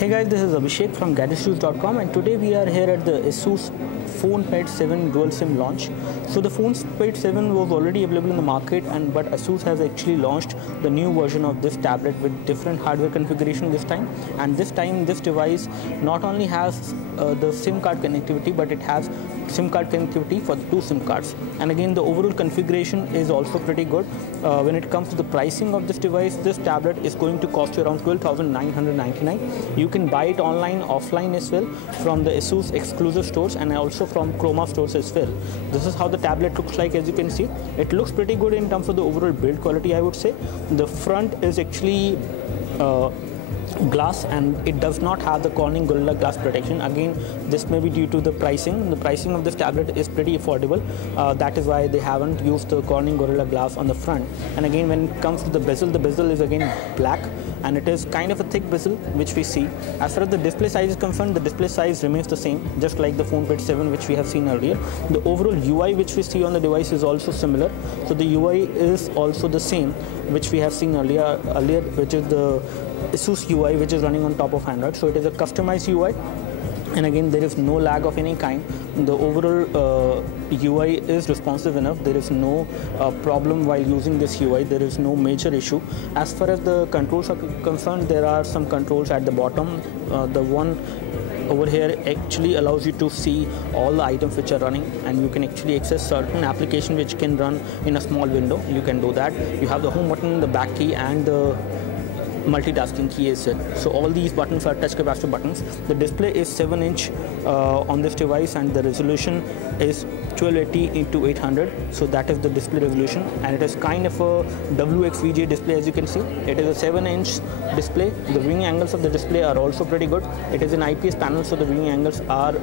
Hey guys, this is Abhishek from gadgetsjuice.com, and today we are here at the Asus Fonepad 7 dual SIM launch. So the Fonepad 7 was already available in the market, but Asus has actually launched the new version of this tablet with different hardware configuration this time. And this time this device not only has the SIM card connectivity, but it has SIM card connectivity for the 2 SIM cards. And again, the overall configuration is also pretty good. When it comes to the pricing of this device, this tablet is going to cost you around 12,999. You can buy it online, offline as well, from the Asus exclusive stores and also from Chroma stores as well. This is how the tablet looks like. As you can see, it looks pretty good in terms of the overall build quality, I would say. The front is actually glass, and it does not have the Corning Gorilla Glass protection. Again, this may be due to the pricing. The pricing of this tablet is pretty affordable. That is why they haven't used the Corning Gorilla Glass on the front. And again, when it comes to the bezel is again black, and it is kind of a thick bezel which we see. As far as the display size is concerned, the display size remains the same, just like the Fonepad 7 which we have seen earlier. The overall UI which we see on the device is also similar. So the UI is also the same which we have seen earlier, which is the Asus UI which is running on top of Android. So it is a customized UI, and again there is no lag of any kind. The overall UI is responsive enough. There is no problem while using this UI. There is no major issue. As far as the controls are concerned, there are some controls at the bottom. The one over here actually allows you to see all the items which are running, and you can actually access certain applications which can run in a small window. You can do that. You have the home button, the back key, and the multitasking key as well. So all these buttons are touch capacitive buttons. The display is 7-inch on this device, and the resolution is 1280 into 800. So that is the display resolution, and it is kind of a WXVGA display. As you can see, it is a 7-inch display. The viewing angles of the display are also pretty good. It is an IPS panel, so the viewing angles are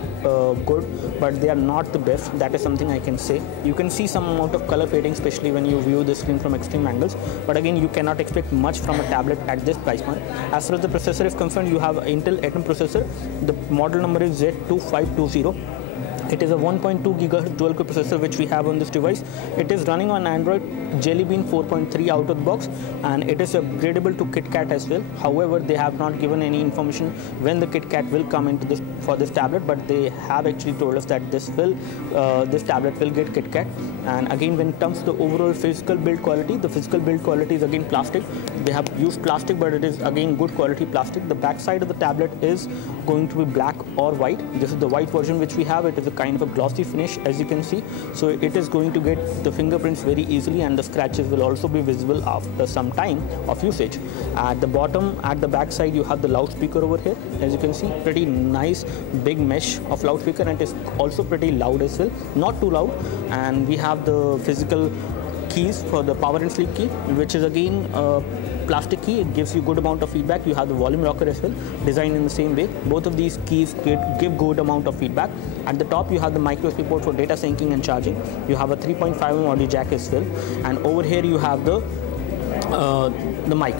good, but they are not the best. That is something I can say. You can see some amount of color fading, especially when you view the screen from extreme angles, but again, you cannot expect much from a tablet at this price point. As far as the processor is concerned, you have Intel Atom processor. The model number is Z2520. It is a 1.2 GHz dual core processor which we have on this device. It is running on Android Jelly Bean 4.3 out of the box, and it is upgradable to KitKat as well. However, they have not given any information when the KitKat will come into this for this tablet, but they have actually told us that this tablet will get KitKat. And again, when it comes to the overall physical build quality, the physical build quality is again plastic. They have used plastic, but it is again good quality plastic. The back side of the tablet is going to be black or white. This is the white version which we have. It is a kind of a glossy finish, as you can see. So it is going to get the fingerprints very easily, and the scratches will also be visible after some time of usage. At the bottom, at the back side, you have the loudspeaker over here. As you can see, pretty nice big mesh of loudspeaker, and it is also pretty loud as well, not too loud. And we have the physical keys for the power and sleep key, which is again plastic key. It gives you good amount of feedback. You have the volume rocker as well, designed in the same way. Both of these keys give good amount of feedback. At the top, you have the micro USB port for data syncing and charging. You have a 3.5mm audio jack as well, and over here you have the mic.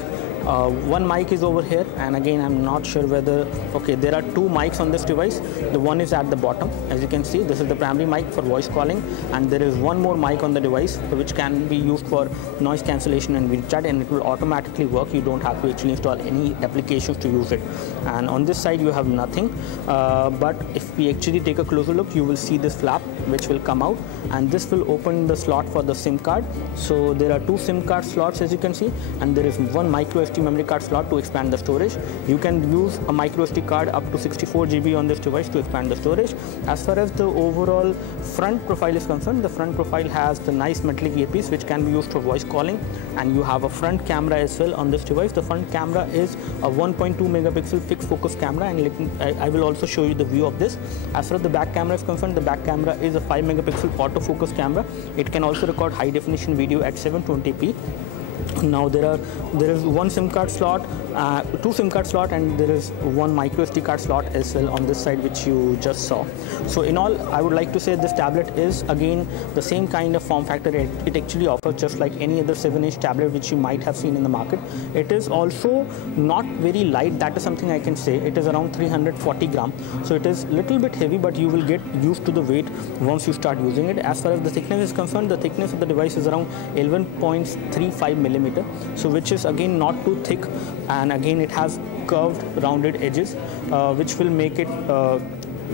One mic is over here, and again, I'm not sure whether, okay, there are 2 mics on this device. The one is at the bottom. As you can see, this is the primary mic for voice calling, and there is one more mic on the device which can be used for noise cancellation and video chat, and it will automatically work. You don't have to actually install any applications to use it. And on this side you have nothing, but if we actually take a closer look, you will see this flap which will come out, and this will open the slot for the SIM card. So there are 2 SIM card slots, as you can see, and there is one micro SD memory card slot to expand the storage. You can use a micro SD card up to 64 GB on this device to expand the storage. As far as the overall front profile is concerned, the front profile has the nice metallic earpiece which can be used for voice calling, and you have a front camera as well on this device. The front camera is a 1.2 megapixel fixed focus camera, and I will also show you the view of this. As far as the back camera is concerned, the back camera is a 5 megapixel autofocus camera. It can also record high definition video at 720p. Now there is one SIM card slot, 2 SIM card slot, and there is one micro SD card slot as well on this side, which you just saw. So in all, I would like to say this tablet is again the same kind of form factor. It actually offers just like any other 7-inch tablet which you might have seen in the market. It is also not very light. That is something I can say. It is around 340 gram. So it is little bit heavy, but you will get used to the weight once you start using it. As far as the thickness is concerned, the thickness of the device is around 11.35 millimeter, so which is again not too thick, and again it has curved rounded edges, which will make it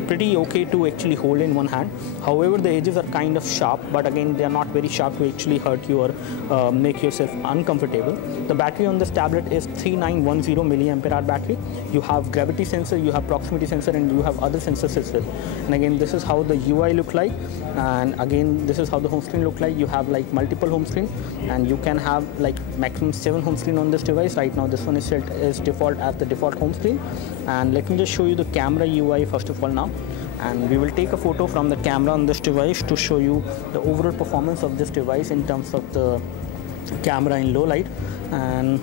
pretty okay to actually hold in one hand. However, the edges are kind of sharp, but again they are not very sharp to actually hurt you or make yourself uncomfortable. The battery on this tablet is 3910 milliampere hour battery. You have gravity sensor, you have proximity sensor, and you have other sensors as well. And again, this is how the UI look like, and again this is how the home screen look like. You have like multiple home screen, and you can have like maximum 7 home screen on this device. Right now this one is set as default as the default home screen. And let me just show you the camera UI first of all now, and we will take a photo from the camera on this device to show you the overall performance of this device in terms of the camera in low light. And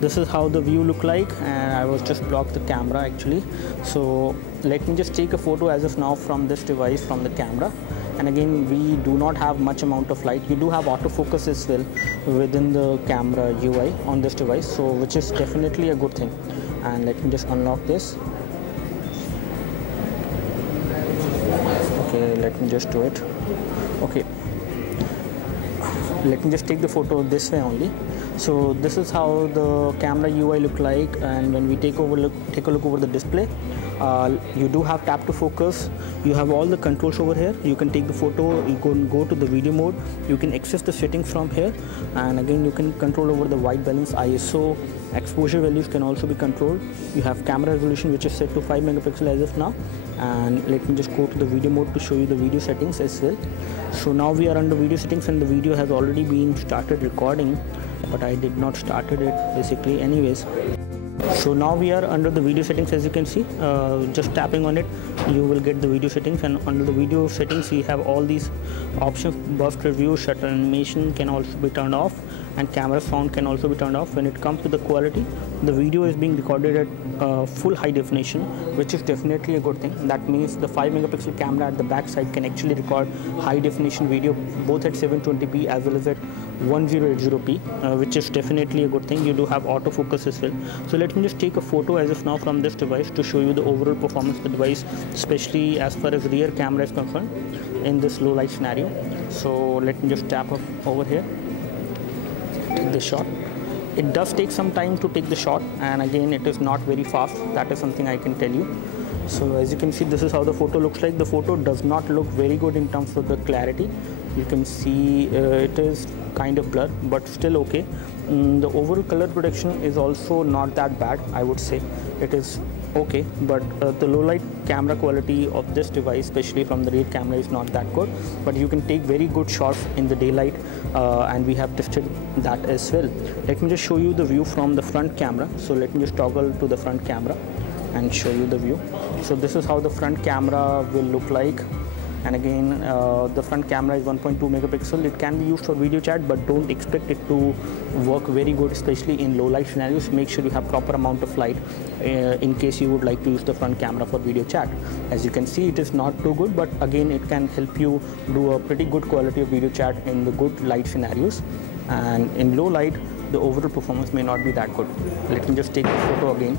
this is how the view look like, and I was just blocked the camera actually. So let me just take a photo as of now from this device from the camera. And again, we do not have much amount of light. You do have autofocus as well within the camera UI on this device, so which is definitely a good thing. And let me just unlock this. Okay, let me just do it. Okay, let me just take the photo this way only. So this is how the camera UI look like, and when we take a look over the display, you do have tap to focus. You have all the controls over here. You can take the photo, you can go to the video mode, you can access the settings from here, and again you can control over the white balance, ISO, exposure values can also be controlled. You have camera resolution, which is set to 5 megapixel as of now. And let me just go to the video mode to show you the video settings as well. So now we are under video settings, and the video has already been started recording, but I did not started it basically anyways. So now we are under the video settings. As you can see, just tapping on it you will get the video settings, and under the video settings we have all these options. Burst review, shutter animation can also be turned off, and camera sound can also be turned off. When it comes to the quality, the video is being recorded at full high definition, which is definitely a good thing. That means the 5 megapixel camera at the back side can actually record high definition video both at 720p as well as at 1080p, which is definitely a good thing. You do have autofocus as well. So let me just take a photo as of now from this device to show you the overall performance of the device, especially as far as rear camera is concerned in this low light scenario. So let me just tap up over here, take the shot. It does take some time to take the shot, and again it is not very fast. That is something I can tell you. So as you can see, this is how the photo looks like. The photo does not look very good in terms of the clarity. You can see it is kind of blur, but still okay. The overall color protection is also not that bad. I would say it is okay, but the low light camera quality of this device, especially from the rear camera, is not that good. But you can take very good shots in the daylight, and we have tested that as well. Let me just show you the view from the front camera. So let me just toggle to the front camera and show you the view. So this is how the front camera will look like. And again, the front camera is 1.2 megapixel. It can be used for video chat, but don't expect it to work very good, especially in low light scenarios. Make sure you have proper amount of light in case you would like to use the front camera for video chat. As you can see, it is not too good, but again it can help you do a pretty good quality of video chat in the good light scenarios. And in low light, the overall performance may not be that good. Let me just take the photo again.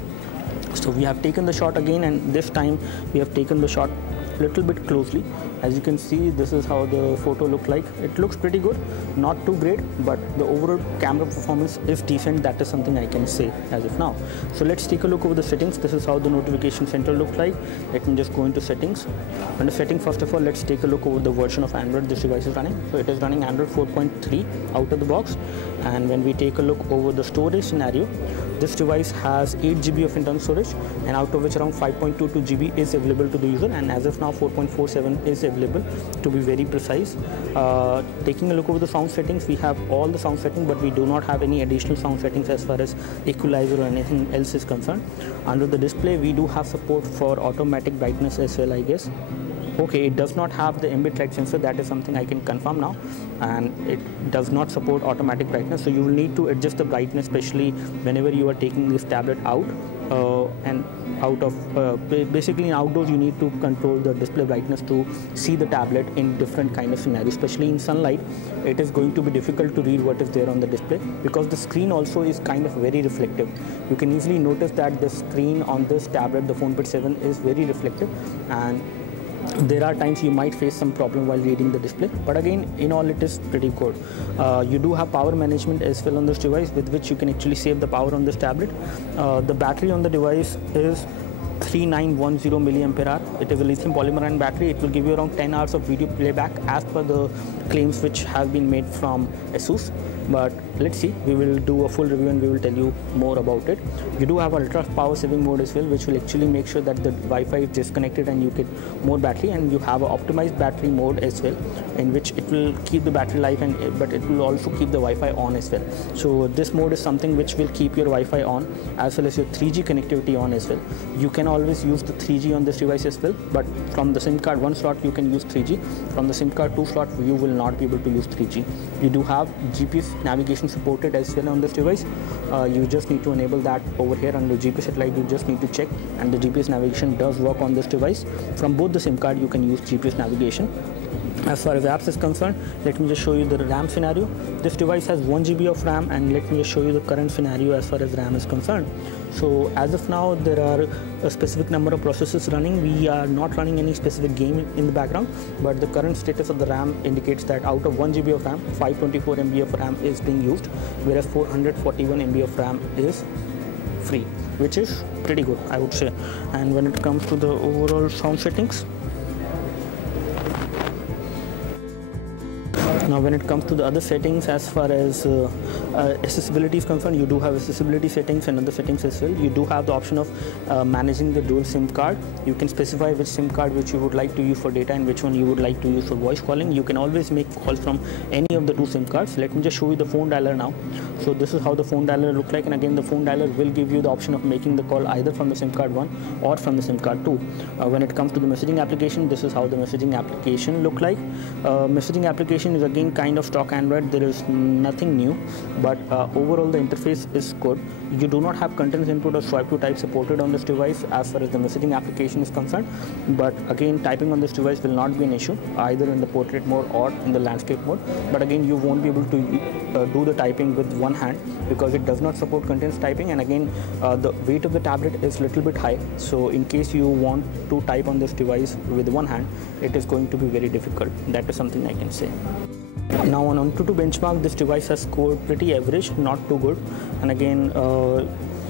So we have taken the shot again, and this time we have taken the shot a little bit closely. As you can see, this is how the photo looked like. It looks pretty good, not too great, but the overall camera performance is decent. That is something I can say as of now. So let's take a look over the settings. This is how the notification center looked like. Let me just go into settings. Under settings, first of all, let's take a look over the version of Android this device is running. So it is running Android 4.3 out of the box. And when we take a look over the storage scenario, this device has 8 GB of internal storage, and out of which around 5.22 GB is available to the user, and as of now 4.47 is available, to be very precise. Taking a look over the sound settings, we have all the sound settings, but we do not have any additional sound settings as far as equalizer or anything else is concerned. Under the display, we do have support for automatic brightness as well, I guess. Okay, it does not have the ambient light sensor. That is something I can confirm now, and it does not support automatic brightness, so you will need to adjust the brightness, especially whenever you are taking this tablet out and out of basically in outdoors. You need to control the display brightness to see the tablet in different kind of scenarios, especially in sunlight. It is going to be difficult to read what is there on the display, because the screen also is kind of very reflective. You can easily notice that the screen on this tablet, the Fonepad 7, is very reflective, and there are times you might face some problem while reading the display, but again, in all, it is pretty good. You do have power management as well on this device, with which you can actually save the power on this tablet. The battery on the device is 3910 milliampere hour. It is a lithium polymer ion battery. It will give you around 10 hours of video playback as per the claims which have been made from Asus. But let's see, we will do a full review and we will tell you more about it. You do have ultra power saving mode as well, which will actually make sure that the Wi-Fi is disconnected and you get more battery. And you have an optimized battery mode as well, in which it will keep the battery life, but it will also keep the Wi-Fi on as well. So this mode is something which will keep your Wi-Fi on as well as your 3G connectivity on as well. You can always use the 3G on this device as well, but from the SIM card 1 slot you can use 3G. From the SIM card 2 slot you will not be able to use 3G. You do have GPS navigation supported as well on this device. You just need to enable that over here on the GPS satellite. You just need to check, and the GPS navigation does work on this device. From both the SIM card you can use GPS navigation. As far as apps is concerned, let me just show you the RAM scenario. This device has 1 GB of RAM, and let me just show you the current scenario as far as RAM is concerned. So as of now, there are a specific number of processes running. We are not running any specific game in the background, but the current status of the RAM indicates that out of 1 GB of RAM, 524 MB of RAM is being used, whereas 441 MB of RAM is free, which is pretty good, I would say. And when it comes to the overall sound settings, now when it comes to the other settings, as far as accessibility is concerned, you do have accessibility settings and other settings as well. You do have the option of managing the dual SIM card. You can specify which SIM card which you would like to use for data and which one you would like to use for voice calling. You can always make calls from any of the 2 SIM cards. Let me just show you the phone dialer now. So this is how the phone dialer look like, and again the phone dialer will give you the option of making the call either from the SIM card 1 or from the SIM card 2. When it comes to the messaging application, this is how the messaging application look like. Messaging application is again kind of stock Android. There is nothing new, but overall the interface is good. You do not have contents input or swipe to type supported on this device as far as the messaging application is concerned, but again typing on this device will not be an issue either in the portrait mode or in the landscape mode. But again, you won't be able to do the typing with one hand because it does not support contents typing, and again the weight of the tablet is little bit high, so in case you want to type on this device with one hand, it is going to be very difficult. That is something I can say. Now on AnTuTu benchmark, this device has scored pretty average, not too good, and again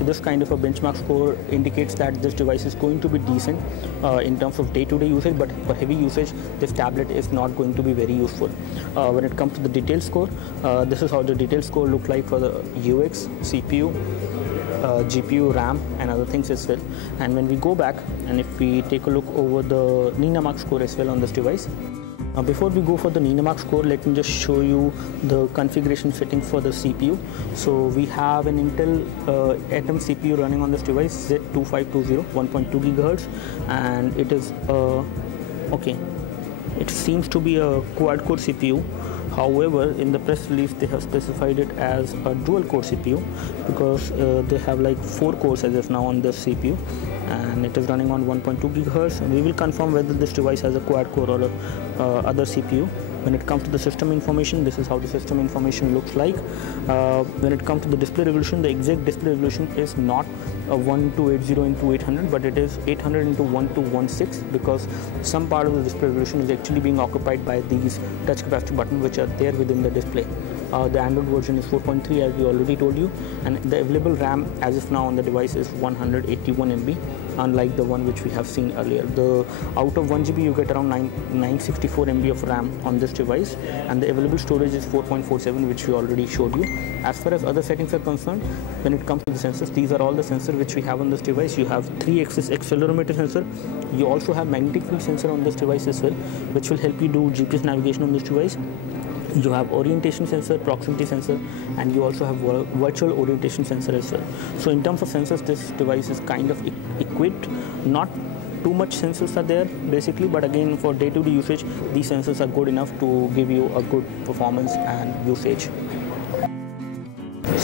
this kind of a benchmark score indicates that this device is going to be decent in terms of day-to-day usage, but for heavy usage this tablet is not going to be very useful. When it comes to the detail score, this is how the detail score look like for the UX, CPU, GPU, RAM and other things as well. And when we go back and if we take a look over the Ninamark score as well on this device. Before we go for the Ninamark score, let me just show you the configuration settings for the CPU. So we have an Intel Atom CPU running on this device, Z2520, 1.2 GHz, and it is okay. It seems to be a quad-core CPU. However, in the press release they have specified it as a dual-core CPU because they have like 4 cores as of now on the CPU, and it is running on 1.2 GHz. And we will confirm whether this device has a quad-core or a other CPU. When it comes to the system information, this is how the system information looks like. When it comes to the display resolution, the exact display resolution is not a 1280 into 800, but it is 800 into 1216 because some part of the display resolution is actually being occupied by these touch capacitive buttons which are there within the display. The Android version is 4.3 as we already told you, and the available RAM as of now on the device is 181 MB, unlike the one which we have seen earlier. The out of 1 GB you get around 964 MB of RAM on this device, and the available storage is 4.47, which we already showed you. As far as other settings are concerned, when it comes to the sensors, these are all the sensors which we have on this device. You have 3-axis accelerometer sensor. You also have magnetic field sensor on this device as well, which will help you do GPS navigation on this device. You have orientation sensor, proximity sensor, and you also have virtual orientation sensor as well. So in terms of sensors, this device is kind of equipped. Not too much sensors are there basically, but again for day-to-day usage these sensors are good enough to give you a good performance and usage.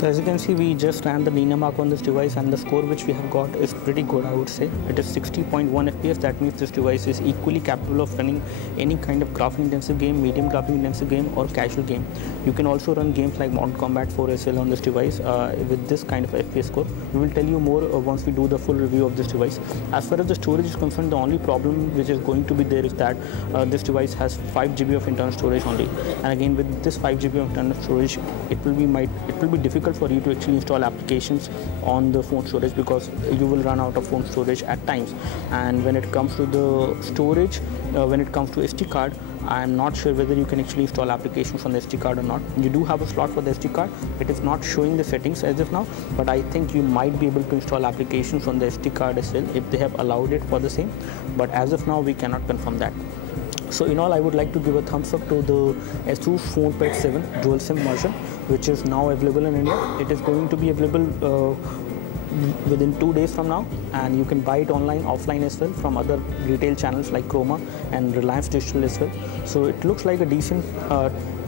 So as you can see, we just ran the Nina mark on this device, and the score which we have got is pretty good, I would say. It is 60.1 FPS. That means this device is equally capable of running any kind of graphic intensive game, medium graphic intensive game, or casual game. You can also run games like Modern Combat 4 as well on this device with this kind of FPS score. We will tell you more once we do the full review of this device. As far as the storage is concerned, the only problem which is going to be there is that this device has 5 GB of internal storage only. And again, with this 5 GB of internal storage, it will be difficult for you to actually install applications on the phone storage, because you will run out of phone storage at times. And when it comes to the storage, when it comes to SD card, I'm not sure whether you can actually install applications on the SD card or not. You do have a slot for the SD card. It is not showing the settings as of now, but I think you might be able to install applications on the SD card as well if they have allowed it for the same. But as of now, we cannot confirm that. So in all, I would like to give a thumbs up to the Asus Fonepad 7 dual SIM version, which is now available in India. It is going to be available within 2 days from now, and you can buy it online, offline as well, from other retail channels like Chroma and Reliance Digital as well. So it looks like a decent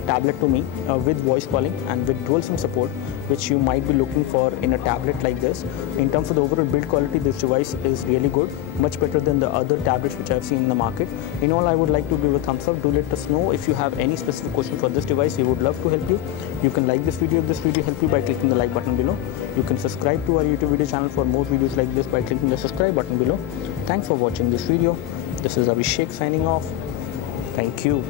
tablet to me, with voice calling and with dual SIM support, which you might be looking for in a tablet like this. In terms of the overall build quality, this device is really good, much better than the other tablets which I have seen in the market. In all, I would like to give a thumbs up. Do let us know if you have any specific question for this device. We would love to help you. You can like this video if this video helped you by clicking the like button below. You can subscribe to our YouTube video channel for more videos like this by clicking the subscribe button below. Thanks for watching this video. This is Abhishek signing off. Thank you.